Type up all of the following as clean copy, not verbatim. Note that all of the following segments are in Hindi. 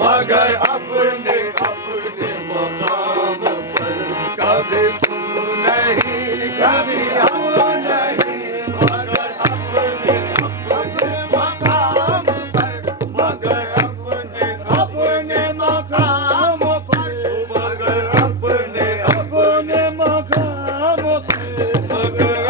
मगर अपने अपने मकाम पर कभी तू नहीं कभी हम नहीं। मगर अपने अपने मकाम पर मगर अपने अपने मकाम पर मगर अपने अपने मकाम पर मगर अपने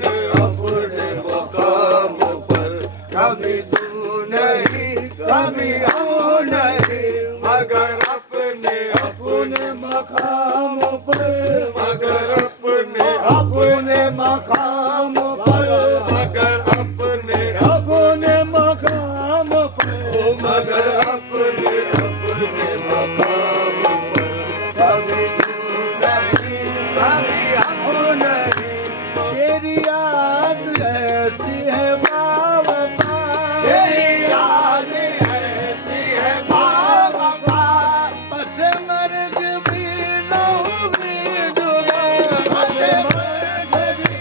अपने मकाम पर कभी तू नहीं कभी हम नहीं। मगर अपने अपने मकाम पर मगर अपने अपने मकाम पर मगर अपने अपने मकाम पर मगर अपने अपने मकाम पर कभी तू नहीं कभी हम नहीं। तेरी याद ऐसी है बाबा तेरी याद ऐसी है बाबा बस मर्ग भी न हुई जुदा बस मर्ग भी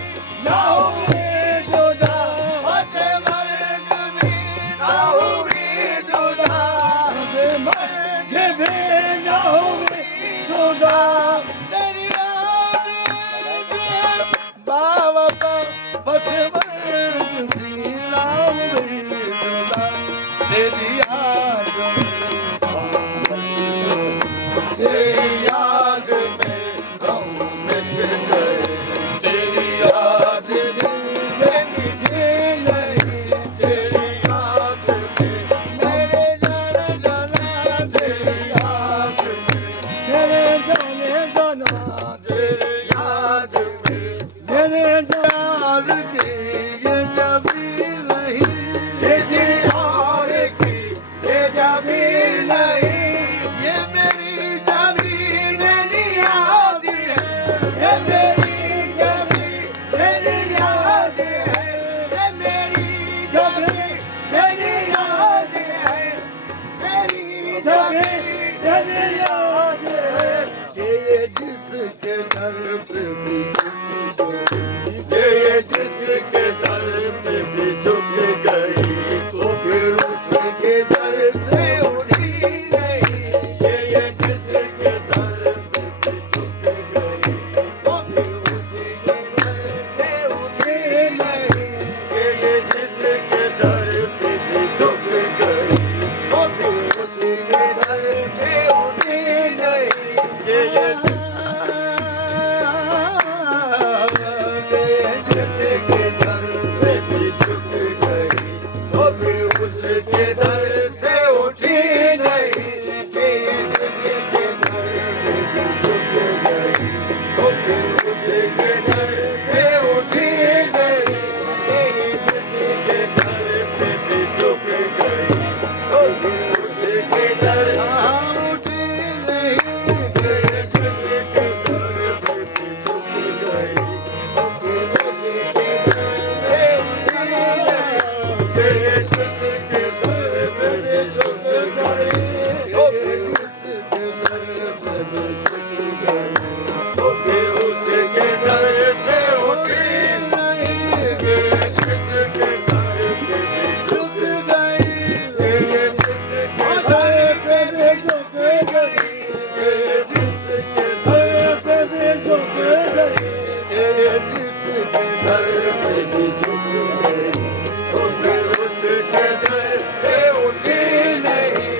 न हुई जुदा बस मर्ग भी न हुई जुदा बस मर्ग भी न हुई जुदा। तेरी याद ऐसी है बाबा बस मर्ग भी न हुई जुदा तेरी याद तेरी याद में हम मिट गए तेरी याद से मिटे नहीं तेरी याद में मेरे जाने जाना तेरी याद में मेरे जाने जाना तेरी याद में मेरे याद की ये जबी नहीं किसी और की ये जबी नहीं ये मेरी जबी नहीं जिसके दर पे भी झुक गई, ये जिसके दर पे भी झुक गई, तो फिर उसके दर से उठी नहीं। ये जिसके दर पे भी झुक गई, तो फिर उसके दर से उठी नहीं। ये जिसके दर पे भी झुक गई, तो फिर उसके दर से उठी नहीं। ये जिसके दर पे भी झुक गई, तो फिर उसके दर से उठी नहीं। ये जिसके दर पे भी झुक गई, तो फिर उसके दर से उठी नहीं। ये जिसके दर पे भी झुक गई, तो फिर उसके दर उठी नहीं। ये जिसके दर पे भी झुक गई, तो फिर उसके दर से उठी नहीं। ये जिसके दर पे भी झुक गई, तो फिर उसके दर पे भी झुक गई, तो फिर उसके दर से उठी नहीं। ये जिसके दर पे भी झुक गई, ये जिसके दर पे भी झुक गई, ये जिसके दर पे भी झुक गई, ये जिसके दर पे भी झुक गई, तो फिर उसके दर से उठी नहीं।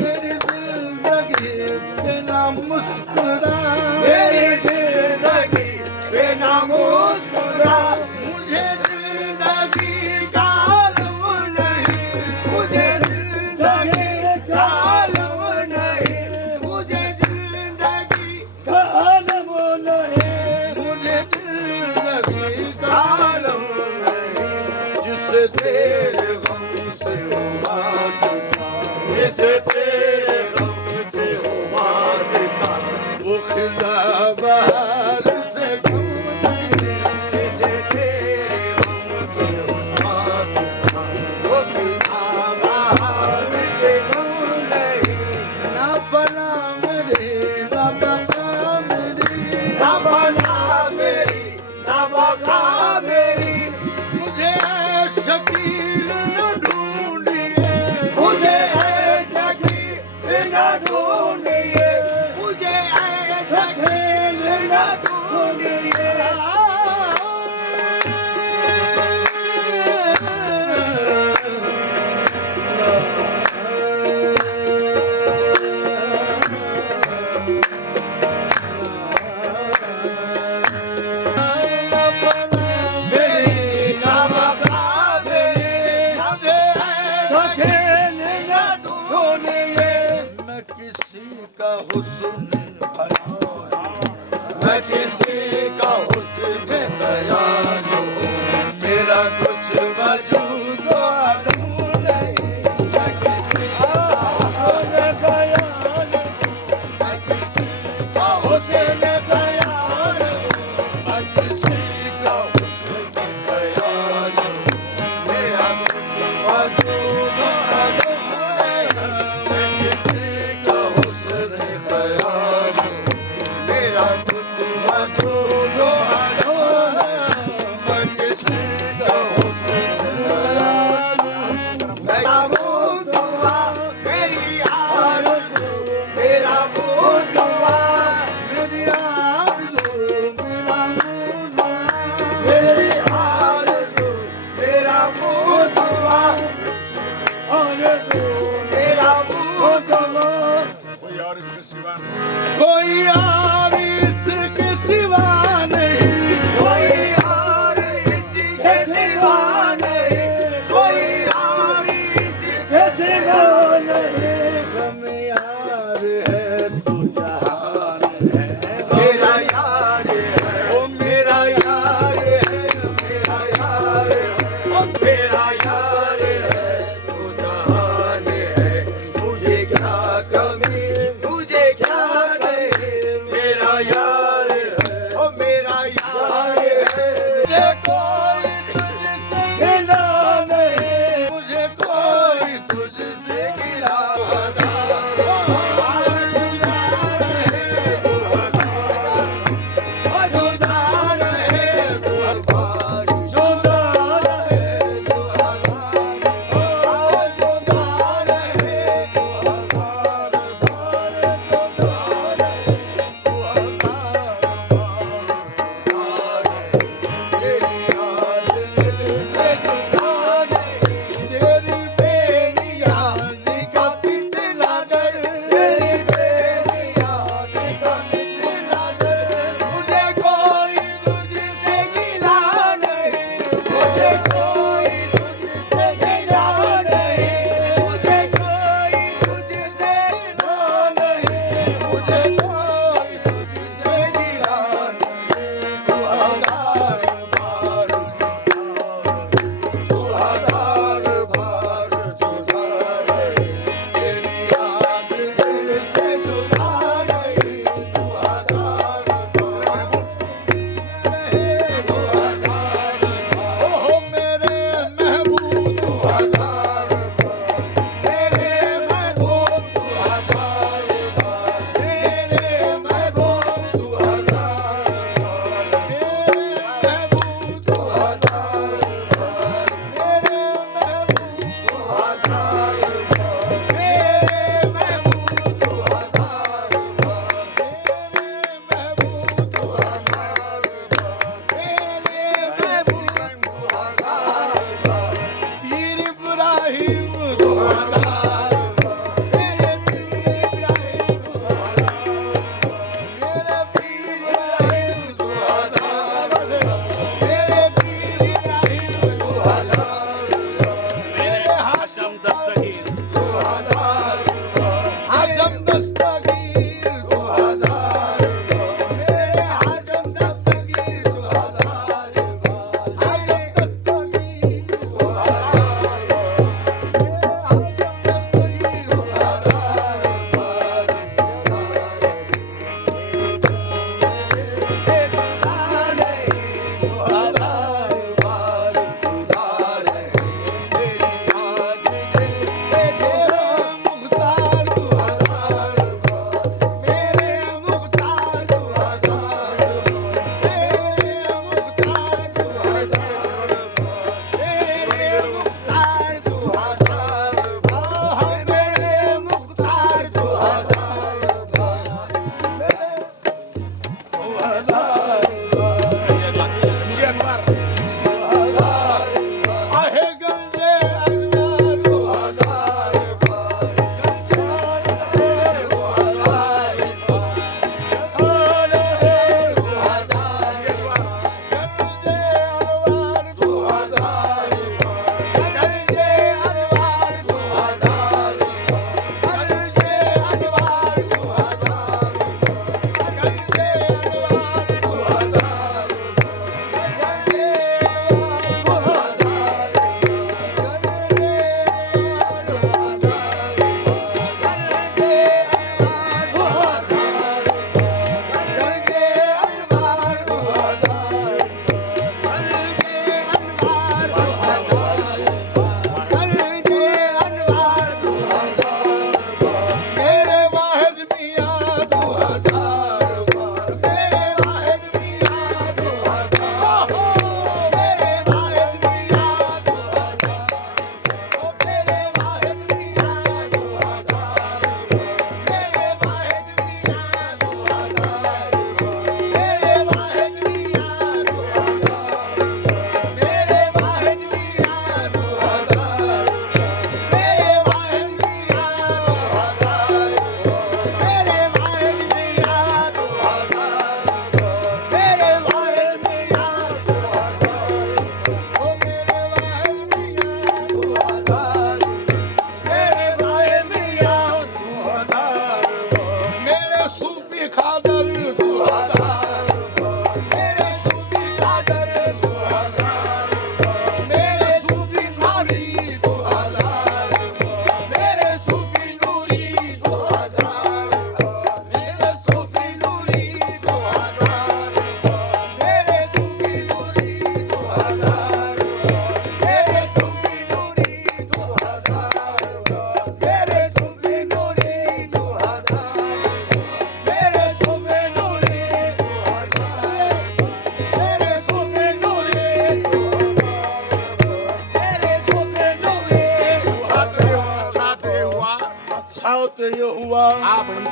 मेरी जिंदगी बिना मुस्कुरा, मेरी जिंदगी बिना मुस्कुरा, मुझे जिंदगी का आलम नहीं। मुझे जिंदगी का आलम नहीं। मुझे जिंदगी का आलम नहीं। मुझे जिंदगी का आलम नहीं। जिसे तेरे गम से हुआ जुदा, जिसे तेरे गम से हुआ जुदा, वो खिला बहार से गम नहीं। जिसे तेरे गम से हुआ जुदा, वो खिला बहार से गम नहीं। ना फना मेरी, ना बका मेरी, ना फना मेरी, ना बका मेरी, मुझे शकील न ढूंढिए, मुझे शकील न ढूंढिए, मुझे शकील न ढूंढिए। मेरी ना बका मेरी, मुझे शकील न ढूंढिए। मैं किसी का हुस्न ख्याल, मैं किसी का हुस्न ख्याल हूँ, मेरा कुछ वजूद आलम नहीं। मैं किसी का हुस्न ख्याल हूँ, मैं किसी का हुस्न ख्याल हूँ, मैं किसी का हुस्न ख्याल हूँ, मेरा कुछ वजूद आलम नहीं। मैं किसी का हुस्न ख्याल हूँ, मेरा कुछ वजूद आलम नहीं। मैं किसी का हुस्न ख्याल हूँ, मेरा वो दुआ मेरी आरज़ू, मेरा वो दुआ मेरी आरज़ू, मेरा वो दुआ मेरी आरज़ू, मेरा वो दुआ आरज़ू, मेरा वो दुआ। कोई और इसके सिवा नहीं, कोई और इसके सिवा नहीं, कोई और इसके सिवा नहीं, कोई और इसके सिवा नहीं। गम यार है तू जहान है, मेरा यार है, ओ मेरा यार है, मेरा यार है, ओ मेरा यार है, तू जहान है। मुझे क्या कमी, मुझे क्या नहीं, मेरा यार है, ओ मेरा यार है। मुझे कोई तुझसे गिला नहीं, मुझे कोई तुझसे गिला नहीं।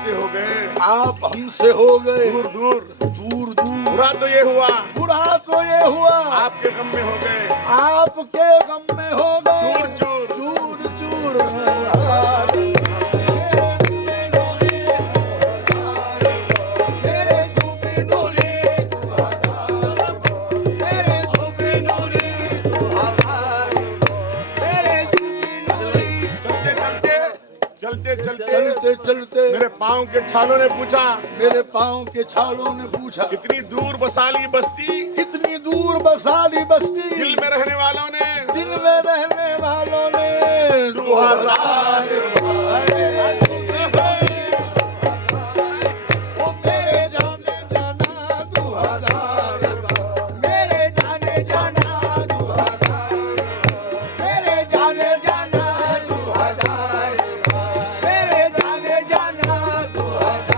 हमसे हो गए, आप हमसे हो गए दूर दूर। दूर दूर। बुरा तो ये हुआ, बुरा तो ये हुआ आपके गम में हो गए आपके गम में हो गए चूर चूर। चूर चूर। चलते चलते चलते चलते मेरे पाँव के छालों ने पूछा, मेरे पाँव के छालों ने पूछा, कितनी दूर बसाली बस्ती, कितनी दूर बसाली बस्ती, दिल में रहने वालों ने, दिल में रहने वालों ने 2000 ओ मेरे जाने जाना 2000, मेरे जाने जाना 2000, मेरे जाने जाना 2000, मेरे जाने जाना 2000।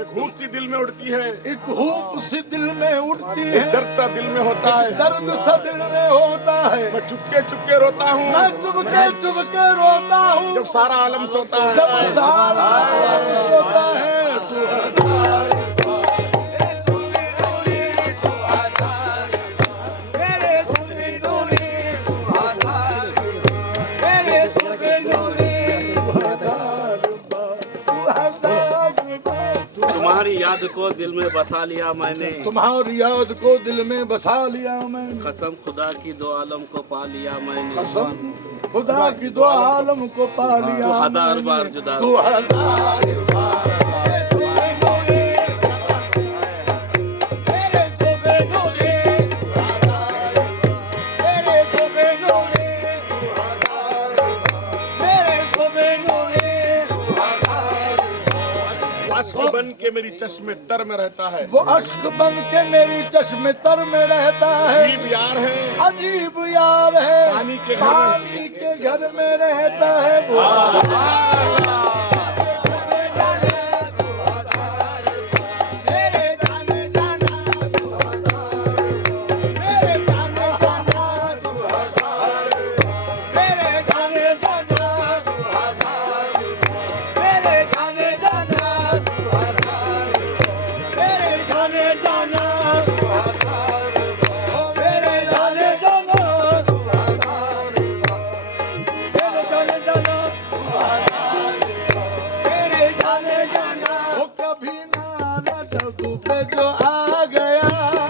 एक हुक सी दिल में उड़ती है, एक हुक सी दिल में उड़ती है, दर्द सा दिल में होता है, दर्द सा दिल में होता है। मैं चुपके चुपके रोता हूँ, मैं चुपके रोता हूँ जब सारा आलम सोता है। जब सारा आलम सोता है। 2000 तुम्हारी याद को दिल में बसा लिया मैंने, तुम्हारी याद को दिल में बसा लिया मैंने, कसम खुदा की दो आलम को पा लिया मैंने, कसम खुदा की दो आलम को पा लिया 2000 बार जुदा। 2000 बार। अश्क बन के मेरी चश्मे तर में रहता है, वो अश्क बन के मेरी चश्मे तर में रहता है। अजीब यार है, अजीब यार है, पानी के घर में। पानी के घर में रहता है वो। वो कभी नाना जगू पे जो आ गया,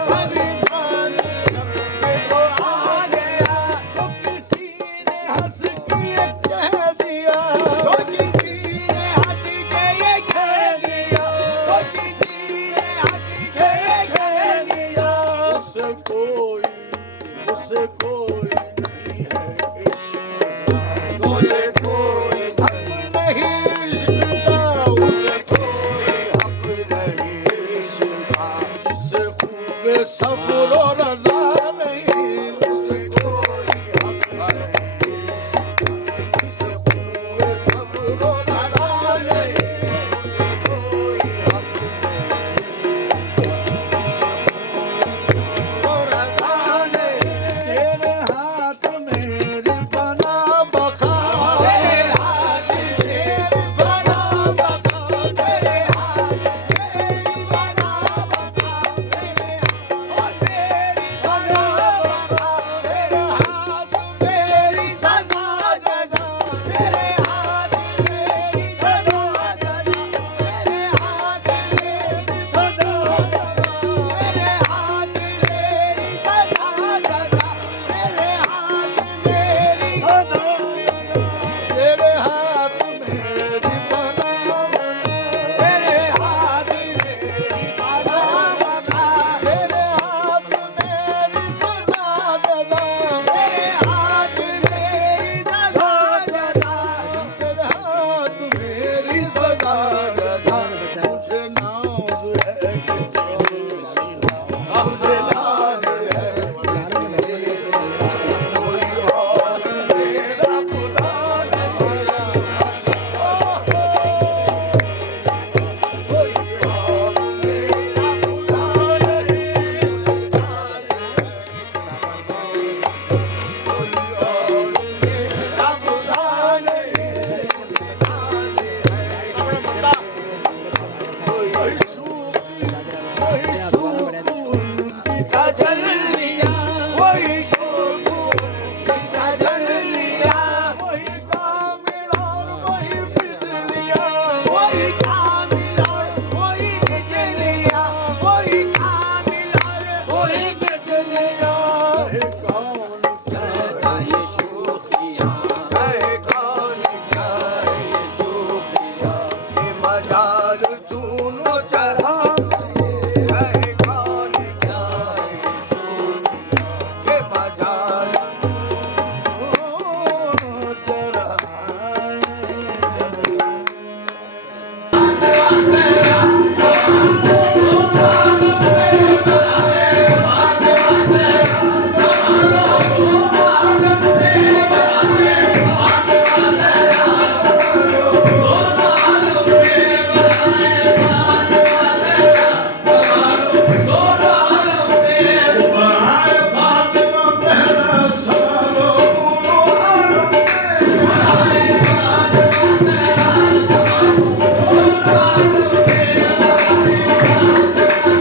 कभी नाना जगू पे जो आ गया, तो किसी ने हंस के ये कह दिया, तो किसी ने हंस के ये कह दिया, तो किसी ने हंस के ये कह दिया। उससे कोई नहीं है इश्क का, उसे कोई हक नहीं इश्क का, उसे कोई हक नहीं इश्क का, जिसे खूबे सब्र और